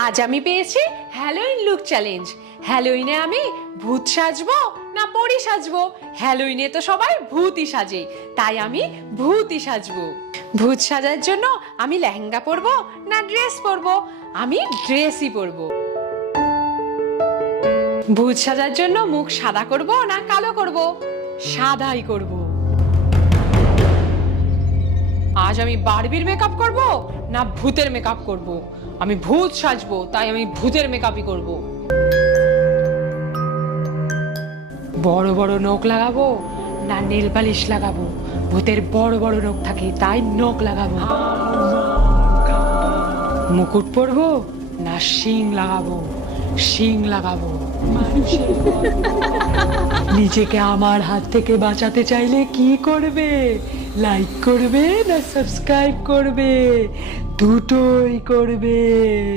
আজ আমি পেয়েছি হ্যালোইন লুক চ্যালেঞ্জ। হ্যালোইনে আমি ভূত সাজবো না পরি সাজবো? হ্যালোইনে তো সবাই ভূতই সাজে, তাই আমি ভূতই সাজবো। ভূত সাজার জন্য আমি লেহেঙ্গা পরবো না ড্রেস পরবো? আমি ড্রেসই পরবো। ভূত সাজার জন্য মুখ সাদা করব না কালো করব? সাদাই করব। আজ আমি বারবির মেকআপ করব না ভূতের মেকআপ করব? আমি ভূত সাজবো, তাই আমি ভূতের মেকআপই করব। বড় বড় নখ লাগাবো না নেল পালিশ লাগাবো? ভূতের বড় বড় নখ থাকে, তাই নখ লাগাবো। মুকুট পরবো না শিং লাগাবো? শিং লাগাবো। নিজেকে আমার হাত থেকে বাঁচাতে চাইলে কি করবে? লাইক করবে না সাবস্ক্রাইব করবে? দুটোই করবে।